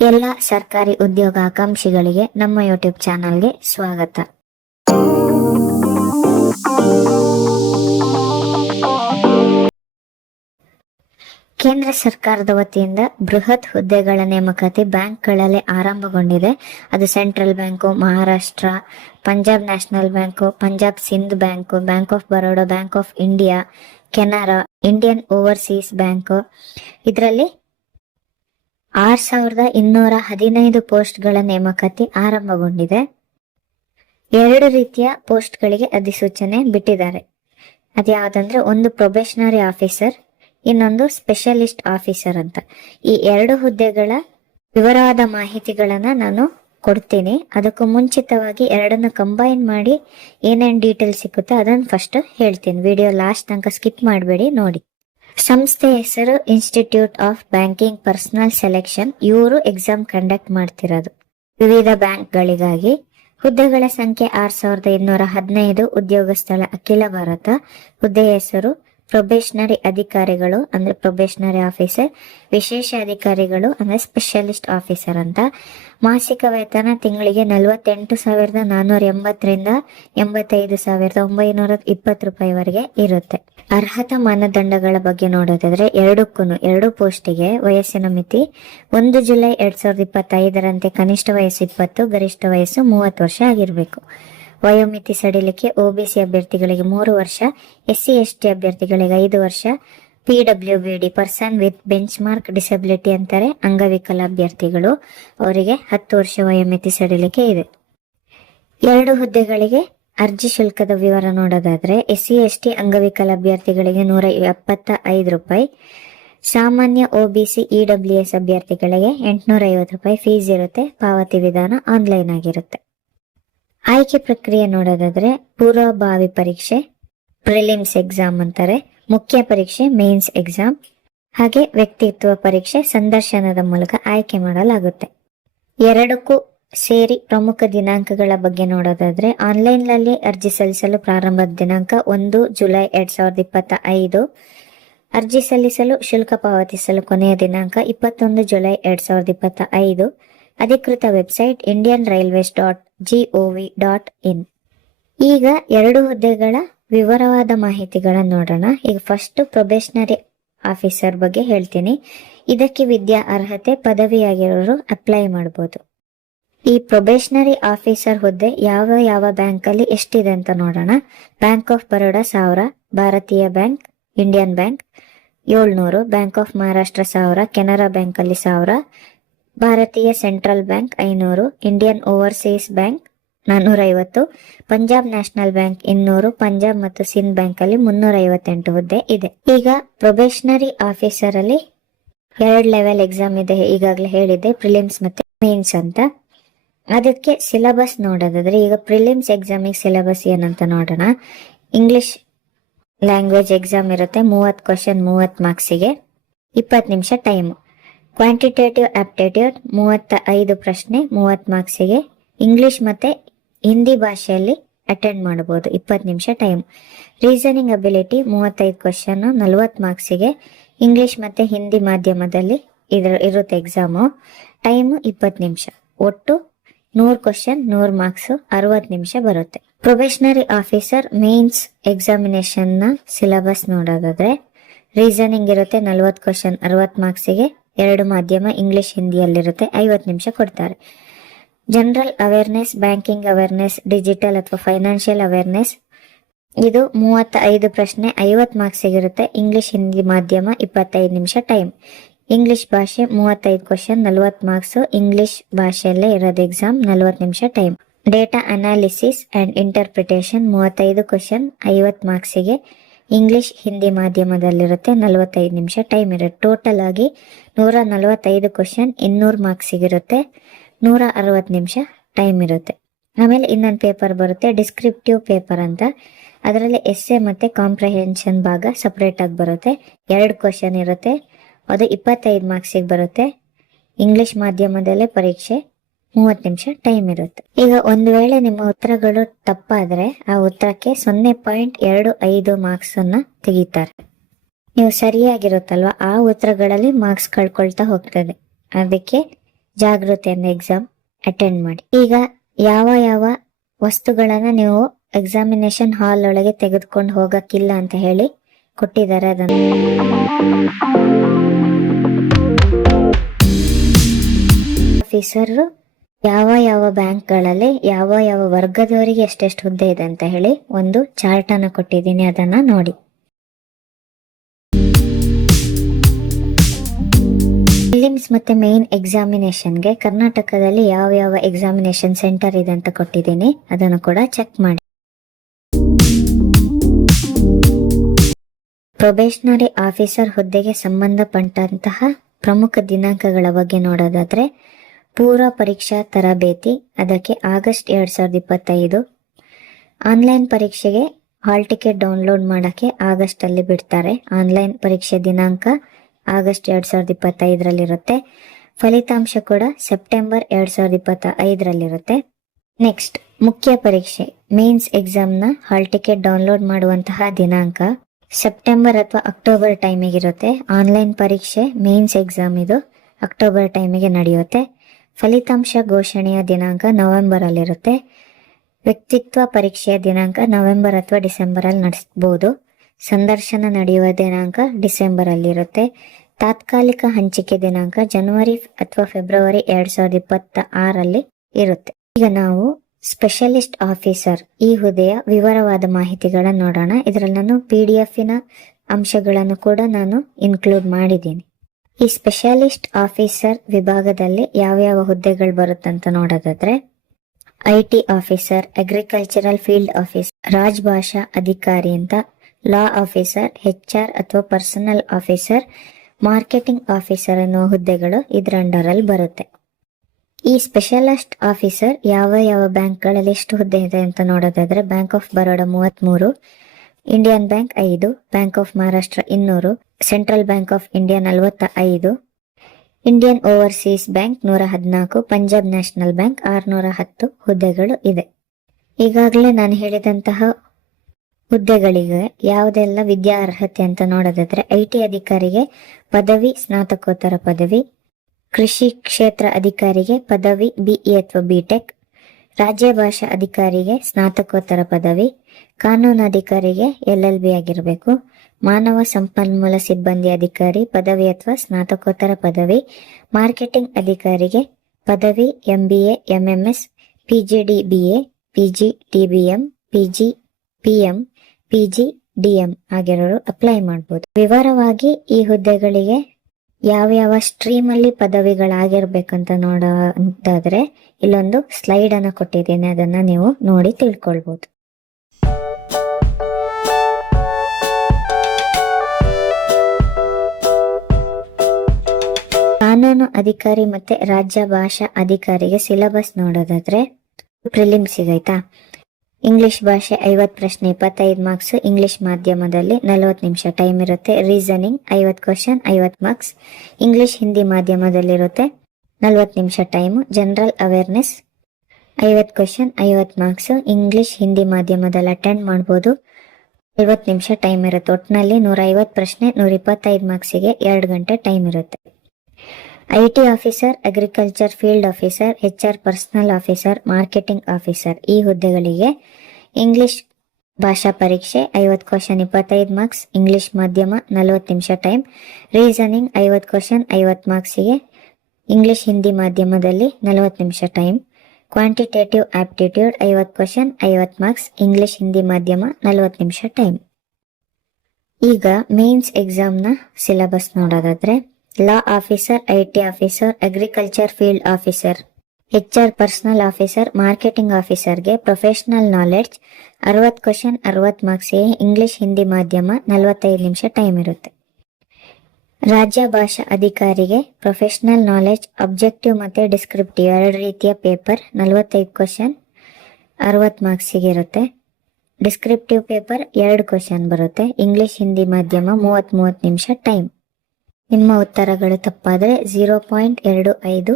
ಎಲ್ಲ ಸರ್ಕಾರಿ ಉದ್ಯೋಗಾಕಾಂಕ್ಷಿಗಳಿಗೆ ನಮ್ಮ ಯೂಟ್ಯೂಬ್ ಚಾನಲ್ಗೆ ಸ್ವಾಗತ. ಕೇಂದ್ರ ಸರ್ಕಾರದ ವತಿಯಿಂದ ಬೃಹತ್ ಹುದ್ದೆಗಳ ನೇಮಕಾತಿ ಬ್ಯಾಂಕ್ಗಳಲ್ಲಿ ಆರಂಭಗೊಂಡಿದೆ. ಅದು central bank, Maharashtra, Punjab national bank, Punjab Sindh bank, bank of Baroda, bank of India, Canara, Indian overseas bank. ಇದರಲ್ಲಿ ಆರ್ ಸಾವಿರದ ಇನ್ನೂರ ಹದಿನೈದು ಪೋಸ್ಟ್ಗಳ ನೇಮಕಾತಿ ಆರಂಭಗೊಂಡಿದೆ. ಎರಡು ರೀತಿಯ ಪೋಸ್ಟ್ಗಳಿಗೆ ಅಧಿಸೂಚನೆ ಬಿಟ್ಟಿದ್ದಾರೆ. ಅದ್ಯಾವುದಂದ್ರೆ ಒಂದು ಪ್ರೊಬೇಷನರಿ ಆಫೀಸರ್, ಇನ್ನೊಂದು ಸ್ಪೆಷಲಿಸ್ಟ್ ಆಫೀಸರ್ ಅಂತ. ಈ ಎರಡು ಹುದ್ದೆಗಳ ವಿವರವಾದ ಮಾಹಿತಿಗಳನ್ನ ನಾನು ಕೊಡ್ತೀನಿ. ಅದಕ್ಕೂ ಮುಂಚಿತವಾಗಿ ಎರಡನ್ನು ಕಂಬೈನ್ ಮಾಡಿ ಏನೇನು ಡೀಟೇಲ್ಸ್ ಸಿಕ್ಕುತ್ತೆ ಅದನ್ನ ಫಸ್ಟ್ ಹೇಳ್ತೀನಿ. ವಿಡಿಯೋ ಲಾಸ್ಟ್ ತನಕ ಸ್ಕಿಪ್ ಮಾಡಬೇಡಿ, ನೋಡಿ. ಸಂಸ್ಥೆ ಹೆಸರು institute of banking personnel selection ಇವರು ಎಕ್ಸಾಮ್ ಕಂಡಕ್ಟ್ ಮಾಡ್ತಿರೋದು. ವಿವಿಧ ಬ್ಯಾಂಕ್ಗಳಿಗಾಗಿ ಹುದ್ದೆಗಳ ಸಂಖ್ಯೆ ಆರ್ ಸಾವಿರದ ಇನ್ನೂರ ಹದಿನೈದು, ಉದ್ಯೋಗ ಸ್ಥಳ ಅಖಿಲ ಭಾರತ. ಹುದ್ದೆಯ ಹೆಸರು ಪ್ರೊಬೇಷನರಿ ಅಧಿಕಾರಿಗಳು, ಅಂದ್ರೆ ಪ್ರೊಬೇಷನರಿ ಆಫೀಸರ್ ವಿಶೇಷ ಅಧಿಕಾರಿಗಳು, ಅಂದ್ರೆ ಸ್ಪೆಷಲಿಸ್ಟ್ ಆಫೀಸರ್ ಅಂತ. ಮಾಸಿಕ ವೇತನ ತಿಂಗಳಿಗೆ ನಲವತ್ತೆಂಟು ಸಾವಿರದ ನಾನ್ನೂರ ಎಂಬತ್ತರಿಂದ ಎಂಬತ್ತೈದು ಸಾವಿರದ ಒಂಬೈನೂರ ಇಪ್ಪತ್ತು ರೂಪಾಯಿವರೆಗೆ ಇರುತ್ತೆ. ಅರ್ಹತಾ ಮಾನದಂಡಗಳ ಬಗ್ಗೆ ನೋಡೋದಾದ್ರೆ ಎರಡಕ್ಕೂ ಎರಡು ಪೋಸ್ಟಿಗೆ ವಯಸ್ಸಿನ ಮಿತಿ ಒಂದು ಜುಲೈ ಎರಡ್ ಸಾವಿರದ ಇಪ್ಪತ್ತೈದರಂತೆ ಕನಿಷ್ಠ ವಯಸ್ಸು ಇಪ್ಪತ್ತು, ಗರಿಷ್ಠ ವಯಸ್ಸು ಮೂವತ್ತು ವರ್ಷ ಆಗಿರಬೇಕು. ವಯೋಮಿತಿ ಸಡಿಲಿಕೆ ಒಬಿಸಿ ಅಭ್ಯರ್ಥಿಗಳಿಗೆ ಮೂರು ವರ್ಷ ಎಸ್ಸಿ ಎಸ್ಟಿ ಅಭ್ಯರ್ಥಿಗಳಿಗೆ ಐದು ವರ್ಷ P W B D person with benchmark disability ಅಂತಾರೆ, ಅಂಗವಿಕಲ ಅಭ್ಯರ್ಥಿಗಳು. ಅವರಿಗೆ ಹತ್ತು ವರ್ಷ ವಯೋಮಿತಿ ಸಡಿಲಿಕೆ ಇದೆ. ಎರಡು ಹುದ್ದೆಗಳಿಗೆ ಅರ್ಜಿ ಶುಲ್ಕದ ವಿವರ ನೋಡೋದಾದ್ರೆ ಎಸ್ಸಿ ಎಸ್ ಟಿ ಅಂಗವಿಕಲ ಅಭ್ಯರ್ಥಿಗಳಿಗೆ ನೂರ ಎಪ್ಪತ್ತ ಐದು ರೂಪಾಯಿ, ಸಾಮಾನ್ಯ ಒಬಿಸಿ ಇ ಡಬ್ಲ್ಯೂ ಎಸ್ ಅಭ್ಯರ್ಥಿಗಳಿಗೆ ಎಂಟುನೂರ ಐವತ್ತು ರೂಪಾಯಿ ಫೀಸ್ ಇರುತ್ತೆ, ಪಾವತಿ ವಿಧಾನ ಆನ್ಲೈನ್ ಆಗಿರುತ್ತೆ. ಆಯ್ಕೆ ಪ್ರಕ್ರಿಯೆ ನೋಡೋದಾದ್ರೆ ಪೂರ್ವಭಾವಿ ಪರೀಕ್ಷೆ ಪ್ರಿಲಿಮ್ಸ್ ಎಕ್ಸಾಮ್ ಅಂತಾರೆ, ಮುಖ್ಯ ಪರೀಕ್ಷೆ ಮೇನ್ಸ್ ಎಕ್ಸಾಮ್ ಹಾಗೆ ವ್ಯಕ್ತಿತ್ವ ಪರೀಕ್ಷೆ, ಸಂದರ್ಶನದ ಮೂಲಕ ಆಯ್ಕೆ ಮಾಡಲಾಗುತ್ತೆ. ಎರಡಕ್ಕೂ ಸೇರಿ ಪ್ರಮುಖ ದಿನಾಂಕಗಳ ಬಗ್ಗೆ ನೋಡೋದಾದ್ರೆ ಆನ್ಲೈನ್ನಲ್ಲಿ ಅರ್ಜಿ ಸಲ್ಲಿಸಲು ಪ್ರಾರಂಭದ ದಿನಾಂಕ ಒಂದು ಜುಲೈ ಎರಡ್ ಸಾವಿರದ ಇಪ್ಪತ್ತ ಐದು ಅರ್ಜಿ ಸಲ್ಲಿಸಲು ಶುಲ್ಕ ಪಾವತಿಸಲು ಕೊನೆಯ ದಿನಾಂಕ ಇಪ್ಪತ್ತೊಂದು ಜುಲೈ ಎರಡ್ ಸಾವಿರದ ಇಪ್ಪತ್ತ ಐದು ಅಧಿಕೃತ website Indian railways dot G O V dot in ಈಗ ಎರಡು ಹುದ್ದೆಗಳ ವಿವರವಾದ ಮಾಹಿತಿಗಳನ್ನು ನೋಡೋಣ. ಈಗ ಫಸ್ಟ್ ಪ್ರೊಬೇಷನರಿ ಆಫೀಸರ್ ಬಗ್ಗೆ ಹೇಳ್ತೀನಿ. ಇದಕ್ಕೆ ವಿದ್ಯಾ ಅರ್ಹತೆ, ಪದವಿಯಾಗಿರೋರು ಅಪ್ಲೈ ಮಾಡ್ಬೋದು. ಈ ಪ್ರೊಬೇಷನರಿ ಆಫೀಸರ್ ಹುದ್ದೆ ಯಾವ ಯಾವ ಬ್ಯಾಂಕ್ ಅಲ್ಲಿ ಎಷ್ಟಿದೆ ಅಂತ ನೋಡೋಣ. ಬ್ಯಾಂಕ್ ಆಫ್ ಬರೋಡಾ ಸಾವಿರ, ಭಾರತೀಯ ಬ್ಯಾಂಕ್ ಇಂಡಿಯನ್ ಬ್ಯಾಂಕ್, ಏಳ್ನೂರು ಬ್ಯಾಂಕ್ ಆಫ್ ಮಹಾರಾಷ್ಟ್ರ ಸಾವಿರ, ಕೆನರಾ ಬ್ಯಾಂಕ್ ಅಲ್ಲಿ ಸಾವಿರ ಭಾರತೀಯ ಸೆಂಟ್ರಲ್ ಬ್ಯಾಂಕ್ ಐನೂರು, ಇಂಡಿಯನ್ ಓವರ್ಸೀಸ್ ಬ್ಯಾಂಕ್ ನಾನ್ನೂರ ಐವತ್ತು ಪಂಜಾಬ್ ನ್ಯಾಷನಲ್ ಬ್ಯಾಂಕ್ ಇನ್ನೂರು, ಪಂಜಾಬ್ ಮತ್ತು ಸಿಂಧ್ ಬ್ಯಾಂಕ್ ಅಲ್ಲಿ ಮುನ್ನೂರ ಐವತ್ತೆಂಟು ಹುದ್ದೆ ಇದೆ. ಈಗ ಪ್ರೊಬೇಷನರಿ ಆಫೀಸರ್ ಅಲ್ಲಿ ಎರಡ್ ಲೆವೆಲ್ ಎಕ್ಸಾಮ್ ಇದೆ ಈಗಾಗಲೇ ಹೇಳಿದೆ ಪ್ರಿಲಿಮ್ಸ್ ಮತ್ತೆ ಮೇನ್ಸ್ ಅಂತ. ಅದಕ್ಕೆ ಸಿಲೆಬಸ್ ನೋಡೋದಾದ್ರೆ ಈಗ ಪ್ರಿಲಿಮ್ಸ್ ಎಕ್ಸಾಮಿಗೆ ಸಿಲೆಬಸ್ ಏನಂತ ನೋಡೋಣ. ಇಂಗ್ಲಿಷ್ ಲ್ಯಾಂಗ್ವೇಜ್ ಎಕ್ಸಾಮ್ ಇರುತ್ತೆ, ಮೂವತ್ತು ಕ್ವಶನ್ ಮೂವತ್ತು ಮಾರ್ಕ್ಸಿಗೆ ಇಪ್ಪತ್ತು ನಿಮಿಷ ಟೈಮ್ ಕ್ವಾಂಟಿಟೇಟಿವ್ ಆಪ್ಟಿಟ್ಯೂಡ್ ಮೂವತ್ತ ಐದು ಪ್ರಶ್ನೆ, ಮೂವತ್ತು ಮಾರ್ಕ್ಸಿಗೆ ಇಂಗ್ಲಿಷ್ ಮತ್ತೆ ಹಿಂದಿ ಭಾಷೆಯಲ್ಲಿ ಅಟೆಂಡ್ ಮಾಡಬಹುದು. ಇಪ್ಪತ್ತು ನಿಮಿಷ ಟೈಮ್ ರೀಸನಿಂಗ್ ಅಬಿಲಿಟಿ ಮೂವತ್ತೈದು ಕ್ವಶನ್ ನಲವತ್ತು ಮಾರ್ಕ್ಸಿಗೆ ಇಂಗ್ಲಿಷ್ ಮತ್ತೆ ಹಿಂದಿ ಮಾಧ್ಯಮದಲ್ಲಿ ಇದರ, ಇರುತ್ತೆ ಎಕ್ಸಾಮು ಟೈಮ್ ಇಪ್ಪತ್ತು ನಿಮಿಷ. ಒಟ್ಟು ನೂರು ಕ್ವಶನ್ ನೂರು ಮಾರ್ಕ್ಸ್, ಅರವತ್ತು ನಿಮಿಷ ಬರುತ್ತೆ. ಪ್ರೊಬೇಷನರಿ ಆಫೀಸರ್ ಮೇನ್ಸ್ ಎಕ್ಸಾಮಿನೇಷನ್ನ ಸಿಲೆಬಸ್ ನೋಡೋದಾದ್ರೆ ರೀಸನಿಂಗ್ ಇರುತ್ತೆ ನಲ್ವತ್ತು ಕ್ವಶನ್ ಅರವತ್ತು ಮಾರ್ಕ್ಸಿಗೆ ಎರಡು ಮಾಧ್ಯಮ ಇಂಗ್ಲಿಷ್ ಹಿಂದಿಯಲ್ಲಿರುತ್ತೆ. ಐವತ್ತು ನಿಮಿಷ ಕೊಡ್ತಾರೆ. General awareness banking awareness digital ಅಥವಾ ಫೈನಾನ್ಷಿಯಲ್ ಅವೇರ್ನೆಸ್ ಇದು ಮೂವತ್ತ ಐದು ಪ್ರಶ್ನೆ, ಐವತ್ತು ಮಾರ್ಕ್ಸ್ ಇರುತ್ತೆ ಇಂಗ್ಲಿಷ್ ಹಿಂದಿ ಮಾಧ್ಯಮ ಇಪ್ಪತ್ತೈದು ನಿಮಿಷ ಟೈಮ್ ಇಂಗ್ಲಿಷ್ ಭಾಷೆ ಮೂವತ್ತೈದು ಕ್ವಶನ್ ನಲ್ವತ್ತು ಮಾರ್ಕ್ಸ್ ಇಂಗ್ಲಿಷ್ ಭಾಷೆಯಲ್ಲೇ ಇರೋದು ಎಕ್ಸಾಮ್ ನಲ್ವತ್ತು ನಿಮಿಷ time data analysis and interpretation ಮೂವತ್ತೈದು ಕ್ವಶನ್ ಐವತ್ತು ಮಾರ್ಕ್ಸಿಗೆ ಇಂಗ್ಲಿಷ್ ಹಿಂದಿ ಮಾಧ್ಯಮದಲ್ಲಿರುತ್ತೆ. ನಲವತ್ತೈದು ನಿಮಿಷ ಟೈಮ್ ಇರುತ್ತೆ. ಟೋಟಲ್ ಆಗಿ ನೂರ ನಲವತ್ತೈದು ಕ್ವಶನ್ ಇನ್ನೂರು ಮಾರ್ಕ್ಸಿಗಿರುತ್ತೆ ನೂರ ಅರವತ್ತು ನಿಮಿಷ ಟೈಮ್ ಇರುತ್ತೆ. ಆಮೇಲೆ ಇನ್ನೊಂದು ಪೇಪರ್ ಬರುತ್ತೆ ಡಿಸ್ಕ್ರಿಪ್ಟಿವ್ ಪೇಪರ್ ಅಂತ. ಅದರಲ್ಲಿ ಎಸ್ಸೆ ಮತ್ತು ಕಾಂಪ್ರಹೆನ್ಷನ್ ಭಾಗ ಸಪ್ರೇಟಾಗಿ ಬರುತ್ತೆ. ಎರಡು ಕ್ವಶನ್ ಇರುತ್ತೆ. ಅದು ಇಪ್ಪತ್ತೈದು ಮಾರ್ಕ್ಸಿಗೆ ಬರುತ್ತೆ. ಇಂಗ್ಲಿಷ್ ಮಾಧ್ಯಮದಲ್ಲೇ ಪರೀಕ್ಷೆ. ಮೂವತ್ತು ನಿಮಿಷ ಟೈಮ್ ಇರುತ್ತೆ. ಈಗ ಒಂದು ವೇಳೆ ನಿಮ್ಮ ಉತ್ತರಗಳು ತಪ್ಪಾದ್ರೆ ಆ ಉತ್ತರಕ್ಕೆ ಸೊನ್ನೆ ಪಾಯಿಂಟ್ ಎರಡು ಐದು ಮಾರ್ಕ್ಸ್ ಅನ್ನ ತೆಗಿತಾರೆ. ನೀವು ಸರಿಯಾಗಿರುತ್ತಲ್ವಾ? ಆ ಉತ್ತರಗಳಲ್ಲಿ ಮಾರ್ಕ್ಸ್ ಕಳ್ಕೊಳ್ತಾ ಹೋಗ್ತದೆ. ಅದಕ್ಕೆ ಜಾಗೃತಿ ಅನ್ನೋ ಎಕ್ಸಾಮ್ ಅಟೆಂಡ್ ಮಾಡಿ. ಈಗ ಯಾವ ಯಾವ ವಸ್ತುಗಳನ್ನ ನೀವು ಎಕ್ಸಾಮಿನೇಷನ್ ಹಾಲ್ ಒಳಗೆ ತೆಗೆದುಕೊಂಡು ಹೋಗಕ್ಕಿಲ್ಲ ಅಂತ ಹೇಳಿ ಕೊಟ್ಟಿದ್ದಾರೆ ಅದನ್ನು. ಆಫೀಸರ್ ಯಾವ ಯಾವ ಬ್ಯಾಂಕ್ಗಳಲ್ಲಿ ಯಾವ ಯಾವ ವರ್ಗದವರಿಗೆ ಎಷ್ಟೆಷ್ಟು ಹುದ್ದೆ ಇದೆ ಅಂತ ಹೇಳಿ ಒಂದು ಚಾರ್ಟ್ ಅನ್ನು ಕೊಟ್ಟಿದ್ದೀನಿ, ಅದನ್ನ ನೋಡಿ. ಫಿಲಿಮ್ಸ್ ಮತ್ತೆ ಮೇನ್ ಎಕ್ಸಾಮಿನೇಷನ್ಗೆ ಕರ್ನಾಟಕದಲ್ಲಿ ಯಾವ ಯಾವ ಎಕ್ಸಾಮಿನೇಷನ್ ಸೆಂಟರ್ ಇದೆ ಅಂತ ಕೊಟ್ಟಿದ್ದೀನಿ, ಅದನ್ನು ಕೂಡ ಚೆಕ್ ಮಾಡಿ. ಪ್ರೊಬೇಷನರಿ ಆಫೀಸರ್ ಹುದ್ದೆಗೆ ಸಂಬಂಧಪಟ್ಟಂತಹ ಪ್ರಮುಖ ದಿನಾಂಕಗಳ ಬಗ್ಗೆ ನೋಡೋದಾದ್ರೆ ಪೂರ್ವ ಪರೀಕ್ಷಾ ತರಬೇತಿ, ಅದಕ್ಕೆ ಆಗಸ್ಟ್ ಎರಡು ಸಾವಿರದ ಇಪ್ಪತ್ತೈದು. ಆನ್ಲೈನ್ ಪರೀಕ್ಷೆಗೆ ಹಾಲ್ ಟಿಕೆಟ್ ಡೌನ್ಲೋಡ್ ಮಾಡೋಕ್ಕೆ ಆಗಸ್ಟಲ್ಲಿ ಬಿಡ್ತಾರೆ. ಆನ್ಲೈನ್ ಪರೀಕ್ಷೆ ದಿನಾಂಕ ಆಗಸ್ಟ್ ಎರಡು ಸಾವಿರದ ಇಪ್ಪತ್ತೈದರಲ್ಲಿರುತ್ತೆ. ಫಲಿತಾಂಶ ಕೂಡ ಸೆಪ್ಟೆಂಬರ್ ಎರಡು ಸಾವಿರದ ಇಪ್ಪತ್ತ ಐದರಲ್ಲಿರುತ್ತೆ ನೆಕ್ಸ್ಟ್, ಮುಖ್ಯ ಪರೀಕ್ಷೆ, ಮೇನ್ಸ್ ಎಕ್ಸಾಮ್ನ ಹಾಲ್ ಟಿಕೆಟ್ ಡೌನ್ಲೋಡ್ ಮಾಡುವಂತಹ ದಿನಾಂಕ ಸೆಪ್ಟೆಂಬರ್ ಅಥವಾ ಅಕ್ಟೋಬರ್ ಟೈಮಿಗೆ ಇರುತ್ತೆ. ಆನ್ಲೈನ್ ಪರೀಕ್ಷೆ, ಮೇನ್ಸ್ ಎಕ್ಸಾಮ್ ಇದು ಅಕ್ಟೋಬರ್ ಟೈಮಿಗೆ ನಡೆಯುತ್ತೆ. ಫಲಿತಾಂಶ ಘೋಷಣೆಯ ದಿನಾಂಕ ನವೆಂಬರ್ ಅಲ್ಲಿರುತ್ತೆ ವ್ಯಕ್ತಿತ್ವ ಪರೀಕ್ಷೆಯ ದಿನಾಂಕ ನವೆಂಬರ್ ಅಥವಾ ಡಿಸೆಂಬರ್ ಅಲ್ಲಿ ನಡೆಸಬಹುದು ಸಂದರ್ಶನ ನಡೆಯುವ ದಿನಾಂಕ ಡಿಸೆಂಬರ್ ಅಲ್ಲಿರುತ್ತೆ ತಾತ್ಕಾಲಿಕ ಹಂಚಿಕೆ ದಿನಾಂಕ ಜನವರಿ ಅಥವಾ ಫೆಬ್ರವರಿ ಎರಡ್ ಸಾವಿರದ ಇಪ್ಪತ್ತ ಆರಲ್ಲಿ ಇರುತ್ತೆ. ಈಗ ನಾವು ಸ್ಪೆಷಲಿಸ್ಟ್ ಆಫೀಸರ್ ಈ ಹುದ್ದೆಯ ವಿವರವಾದ ಮಾಹಿತಿಗಳನ್ನು ನೋಡೋಣ. ಇದರಲ್ಲಿ ನಾನು ಪಿ ಡಿ ಎಫಿನ ಅಂಶಗಳನ್ನು ಕೂಡ ನಾನು ಇನ್ಕ್ಲೂಡ್ ಮಾಡಿದ್ದೀನಿ. ಈ ಸ್ಪೆಷಲಿಸ್ಟ್ ಆಫೀಸರ್ ವಿಭಾಗದಲ್ಲಿ ಯಾವ್ಯಾವ ಹುದ್ದೆಗಳು ಬರುತ್ತಂತ ನೋಡೋದಾದ್ರೆ I T officer agricultural field office Rajbhasha ಅಧಿಕಾರಿ ಅಂತ ಲಾ ಆಫೀಸರ್ ಹೆಚ್ ಆರ್ ಅಥವಾ ಪರ್ಸನಲ್ ಆಫೀಸರ್ ಮಾರ್ಕೆಟಿಂಗ್ ಆಫೀಸರ್ ಅನ್ನುವ ಹುದ್ದೆಗಳು ಇದ್ರ ಅಂಡರಲ್ಲಿ ಬರುತ್ತೆ. ಈ ಸ್ಪೆಷಲಿಸ್ಟ್ ಆಫೀಸರ್ ಯಾವ ಯಾವ ಬ್ಯಾಂಕ್ಗಳಲ್ಲಿ ಎಷ್ಟು ಹುದ್ದೆ ಇದೆ ಅಂತ ನೋಡೋದಾದ್ರೆ ಬ್ಯಾಂಕ್ ಆಫ್ ಬರೋಡಾ ಮೂವತ್ಮೂರು ಇಂಡಿಯನ್ ಬ್ಯಾಂಕ್ ಐದು ಬ್ಯಾಂಕ್ ಆಫ್ ಮಹಾರಾಷ್ಟ್ರ ಇನ್ನೂರು ಸೆಂಟ್ರಲ್ ಬ್ಯಾಂಕ್ ಆಫ್ ಇಂಡಿಯಾ ನಲವತ್ತ ಐದು ಇಂಡಿಯನ್ ಓವರ್ಸೀಸ್ ಬ್ಯಾಂಕ್ ನೂರ ಹದಿನಾಲ್ಕು ಪಂಜಾಬ್ ನ್ಯಾಷನಲ್ ಬ್ಯಾಂಕ್ ಆರುನೂರ ಹತ್ತು ಹುದ್ದೆಗಳು ಇದೆ. ಈಗಾಗಲೇ ನಾನು ಹೇಳಿದಂತಹ ಹುದ್ದೆಗಳಿಗೆ ಯಾವುದೆಲ್ಲ ವಿದ್ಯಾ ಅರ್ಹತೆ ಅಂತ ನೋಡೋದಾದ್ರೆ ಐ ಟಿ ಅಧಿಕಾರಿಗೆ ಪದವಿ, ಸ್ನಾತಕೋತ್ತರ ಪದವಿ, ಕೃಷಿ ಕ್ಷೇತ್ರ ಅಧಿಕಾರಿಗೆ ಪದವಿ ಬಿಇ ಅಥವಾ ಬಿಟೆಕ್ ರಾಜ್ಯ ಭಾಷಾ ಅಧಿಕಾರಿಗೆ ಸ್ನಾತಕೋತ್ತರ ಪದವಿ, ಕಾನೂನು ಅಧಿಕಾರಿಗೆ ಎಲ್ ಎಲ್ ಬಿ ಆಗಿರಬೇಕು ಮಾನವ ಸಂಪನ್ಮೂಲ ಸಿಬ್ಬಂದಿ ಅಧಿಕಾರಿ ಪದವಿ ಅಥವಾ ಸ್ನಾತಕೋತ್ತರ ಪದವಿ, ಮಾರ್ಕೆಟಿಂಗ್ ಅಧಿಕಾರಿಗೆ ಪದವಿ, MBA, MMS PGDBA PG, TBM, PG, PM, PG, DM ಆಗಿರೋರು ಅಪ್ಲೈ ಮಾಡಬಹುದು ವಿವರವಾಗಿ ಈ ಹುದ್ದೆಗಳಿಗೆ ಯಾವ ಯಾವ ಸ್ಟ್ರೀಮ್ ಅಲ್ಲಿ ಪದವಿಗಳಾಗಿರ್ಬೇಕಂತ ನೋಡೋದಾದ್ರೆ ಇಲ್ಲೊಂದು ಸ್ಲೈಡ್ ಅನ್ನ ಕೊಟ್ಟಿದ್ದೇನೆ, ಅದನ್ನ ನೀವು ನೋಡಿ ತಿಳ್ಕೊಳ್ಬಹುದು ಕಾನೂನು ಅಧಿಕಾರಿ ಮತ್ತೆ ರಾಜ್ಯ ಭಾಷಾ ಅಧಿಕಾರಿಗೆ ಸಿಲೆಬಸ್ ನೋಡೋದಾದ್ರೆ ಪ್ರಿಲಿಮ್ಸ್ ಸಿಗೈತಾ? ಇಂಗ್ಲಿಷ್ ಭಾಷೆ ಐವತ್ ಪ್ರಶ್ನೆ, ಇಪ್ಪತ್ತೈದು ಮಾರ್ಕ್ಸ್, ಇಂಗ್ಲಿಷ್ ಮಾಧ್ಯಮದಲ್ಲಿ ನಲವತ್ತು ನಿಮಿಷ ಟೈಮ್ ಇರುತ್ತೆ. ರೀಸನಿಂಗ್ ಐವತ್ ಕ್ವಶನ್ ಐವತ್ ಮಾರ್ಕ್ಸ್. ಇಂಗ್ಲಿಷ್, ಹಿಂದಿ ಮಾಧ್ಯಮದಲ್ಲಿರುತ್ತೆ ನಲವತ್ತು ನಿಮಿಷ ಟೈಮ್. ಜನರಲ್ ಅವೇರ್ನೆಸ್ ಐವತ್ ಕ್ವಶನ್ ಐವತ್ ಮಾರ್ಕ್ಸ್. ಇಂಗ್ಲಿಷ್, ಹಿಂದಿ ಮಾಧ್ಯಮದಲ್ಲಿ ಅಟೆಂಡ್ ಮಾಡ್ಬೋದು. ಐವತ್ತು ನಿಮಿಷ ಟೈಮ್ ಇರುತ್ತೆ. ಒಟ್ಟಿನಲ್ಲಿ ನೂರ ಐವತ್ತು ಪ್ರಶ್ನೆ ನೂರ ಇಪ್ಪತ್ತೈದು ಮಾರ್ಕ್ಸಿಗೆ ಎರಡು ಗಂಟೆ ಟೈಮ್ ಇರುತ್ತೆ. I T officer, agriculture field officer H R personnel officer, marketing officer. ಈ ಹುದ್ದೆಗಳಿಗೆ ಇಂಗ್ಲಿಷ್ ಭಾಷಾ ಪರೀಕ್ಷೆ, ಐವತ್ತು ಕ್ವಶನ್ ಇಪ್ಪತ್ತೈದು ಮಾರ್ಕ್ಸ್, ಇಂಗ್ಲಿಷ್ ಮಾಧ್ಯಮ ನಲವತ್ತು ನಿಮಿಷ ಟೈಮ್, ರೀಸನಿಂಗ್ ಐವತ್ತು ಕ್ವಶನ್ ಐವತ್ತು ಮಾರ್ಕ್ಸಿಗೆ, ಇಂಗ್ಲಿಷ್ ಹಿಂದಿ ಮಾಧ್ಯಮದಲ್ಲಿ ನಲವತ್ತು ನಿಮಿಷ ಟೈಮ್, ಕ್ವಾಂಟಿಟೇಟಿವ್ ಆಪ್ಟಿಟ್ಯೂಡ್ ಐವತ್ತು ಕ್ವಶನ್ ಐವತ್ತು ಮಾರ್ಕ್ಸ್, ಇಂಗ್ಲಿಷ್ ಹಿಂದಿ ಮಾಧ್ಯಮ ನಲವತ್ತು ನಿಮಿಷ ಟೈಮ್. ಈಗ ಮೇನ್ಸ್ ಎಕ್ಸಾಮ್ನ ಸಿಲೆಬಸ್ ನೋಡೋದಾದ್ರೆ law officer I T officer, agriculture field officer, H R personnel officer, marketing ಆಫೀಸರ್ಗೆ professional knowledge, ಅರವತ್ತು ಕ್ವಶನ್, ಅರವತ್ತು ಮಾರ್ಕ್ಸ್ಗೆ ಇಂಗ್ಲಿಷ್, ಹಿಂದಿ ಮಾಧ್ಯಮ, ನಲವತ್ತೈದು ನಿಮಿಷ ಟೈಮ್ ಇರುತ್ತೆ. ರಾಜ್ಯ ಭಾಷಾ ಅಧಿಕಾರಿಗೆ ಪ್ರೊಫೆಷನಲ್ ನಾಲೆಡ್ಜ್, ಅಬ್ಜೆಕ್ಟಿವ್ ಮತ್ತು ಡಿಸ್ಕ್ರಿಪ್ಟಿವ್ ಎರಡು ರೀತಿಯ ಪೇಪರ್, ನಲವತ್ತೈದು ಕ್ವಶನ್, ಅರವತ್ತು ಮಾರ್ಕ್ಸಿಗೆ ಇರುತ್ತೆ. ಡಿಸ್ಕ್ರಿಪ್ಟಿವ್ ಪೇಪರ್ ಎರಡು ಕ್ವಶನ್ ಬರುತ್ತೆ, ಇಂಗ್ಲಿಷ್, ಹಿಂದಿ ಮಾಧ್ಯಮ ಮೂವತ್ತ್ ಮೂವತ್ತು ನಿಮಿಷ ಟೈಮ್. ನಿಮ್ಮ ಉತ್ತರಗಳು ತಪ್ಪಾದರೆ ಝೀರೋ ಪಾಯಿಂಟ್ ಎರಡು ಐದು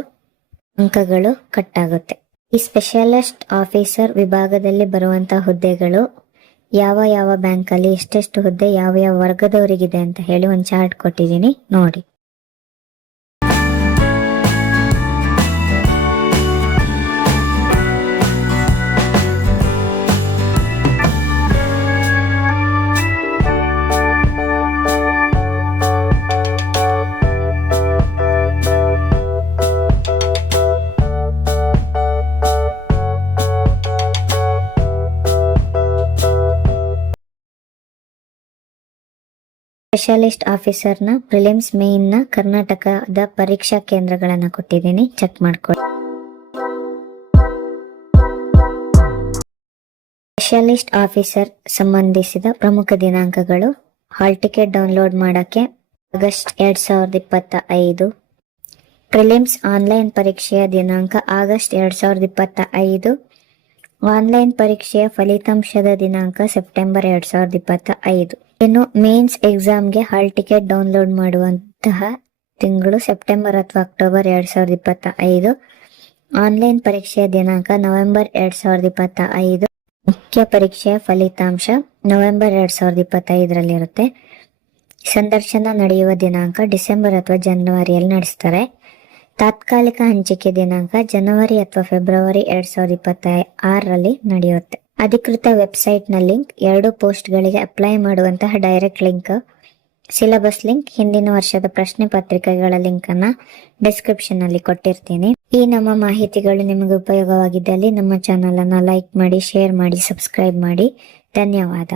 ಅಂಕಗಳು ಕಟ್ಟಾಗುತ್ತೆ ಈ ಸ್ಪೆಷಲಿಸ್ಟ್ ಆಫೀಸರ್ ವಿಭಾಗದಲ್ಲಿ ಬರುವಂತಹ ಹುದ್ದೆಗಳು ಯಾವ ಯಾವ ಬ್ಯಾಂಕಲ್ಲಿ ಎಷ್ಟೆಷ್ಟು ಹುದ್ದೆ ಯಾವ ಯಾವ ವರ್ಗದವರಿಗಿದೆ ಅಂತ ಹೇಳಿ ಒಂದು ಚಾರ್ಟ್ ಕೊಟ್ಟಿದ್ದೀನಿ, ನೋಡಿ. ಸ್ಪೆಷಲಿಸ್ಟ್ನ ಪ್ರಿಲಿಮ್ಸ್ ಮೇನ್ನ ಕರ್ನಾಟಕದ ಪರೀಕ್ಷಾ ಕೇಂದ್ರಗಳನ್ನ ಕೊಟ್ಟಿದ್ದೀನಿ. ಚೆಕ್ ಮಾಡ್ಕೊಳ್ಳಿ. ಸ್ಪೆಷಲಿಸ್ಟ್ ಆಫೀಸರ್ ಸಂಬಂಧಿಸಿದ ಪ್ರಮುಖ ದಿನಾಂಕಗಳು. ಹಾಲ್ ಟಿಕೆಟ್ ಡೌನ್ಲೋಡ್ ಮಾಡಕ್ಕೆ ಆಗಸ್ಟ್ ಎರಡ್ ಸಾವಿರದ ಇಪ್ಪತ್ತ ಐದು. ಪ್ರಿಲಿಮ್ಸ್ ಆನ್ಲೈನ್ ಪರೀಕ್ಷೆಯ ದಿನಾಂಕ ಆಗಸ್ಟ್ ಎರಡ್ ಸಾವಿರದ ಇಪ್ಪತ್ತ ಐದು. ಆನ್ಲೈನ್ ಪರೀಕ್ಷೆಯ ಫಲಿತಾಂಶದ ದಿನಾಂಕ ಸೆಪ್ಟೆಂಬರ್ ಎರಡ್ ಸಾವಿರದ ಇಪ್ಪತ್ತ ಐದು. ಇನ್ನು ಮೇನ್ಸ್ ಎಕ್ಸಾಮ್ಗೆ ಹಾಲ್ ಟಿಕೆಟ್ ಡೌನ್ಲೋಡ್ ಮಾಡುವಂತಹ ತಿಂಗಳು ಸೆಪ್ಟೆಂಬರ್ ಅಥವಾ ಅಕ್ಟೋಬರ್ ಎರಡ್ ಸಾವಿರದ ಇಪ್ಪತ್ತ ಐದು ಆನ್ಲೈನ್ ಪರೀಕ್ಷೆಯ ದಿನಾಂಕ ನವೆಂಬರ್ ಎರಡ್ ಸಾವಿರದ ಇಪ್ಪತ್ತ ಐದು ಮುಖ್ಯ ಪರೀಕ್ಷೆಯ ಫಲಿತಾಂಶ ನವೆಂಬರ್ ಎರಡ್ ಸಾವಿರದ ಇಪ್ಪತ್ತೈದರಲ್ಲಿರುತ್ತೆ. ಸಂದರ್ಶನ ನಡೆಯುವ ದಿನಾಂಕ ಡಿಸೆಂಬರ್ ಅಥವಾ ಜನವರಿಯಲ್ಲಿ ನಡೆಸ್ತಾರೆ. ತಾತ್ಕಾಲಿಕ ಹಂಚಿಕೆ ದಿನಾಂಕ ಜನವರಿ ಅಥವಾ ಫೆಬ್ರವರಿ ಎರಡ್ ಸಾವಿರದ ಇಪ್ಪತ್ತ ಆರರಲ್ಲಿ ನಡೆಯುತ್ತೆ. ಅಧಿಕೃತ ವೆಬ್ಸೈಟ್ನ ಲಿಂಕ್ ಎರಡು ಪೋಸ್ಟ್ಗಳಿಗೆ ಅಪ್ಲೈ ಮಾಡುವಂತಹ ಡೈರೆಕ್ಟ್ ಲಿಂಕ್. ಸಿಲೆಬಸ್ ಲಿಂಕ್, ಹಿಂದಿನ ವರ್ಷದ ಪ್ರಶ್ನೆ ಪತ್ರಿಕೆಗಳ ಲಿಂಕ್ ಅನ್ನ ಡಿಸ್ಕ್ರಿಪ್ಷನ್ ಅಲ್ಲಿ ಕೊಟ್ಟಿರ್ತೀನಿ. ಈ ನಮ್ಮ ಮಾಹಿತಿಗಳು ನಿಮಗೆ ಉಪಯೋಗವಾಗಿದ್ದಲ್ಲಿ ನಮ್ಮ ಚಾನಲ್ ಅನ್ನ ಲೈಕ್ ಮಾಡಿ, ಶೇರ್ ಮಾಡಿ, ಸಬ್ಸ್ಕ್ರೈಬ್ ಮಾಡಿ. ಧನ್ಯವಾದ.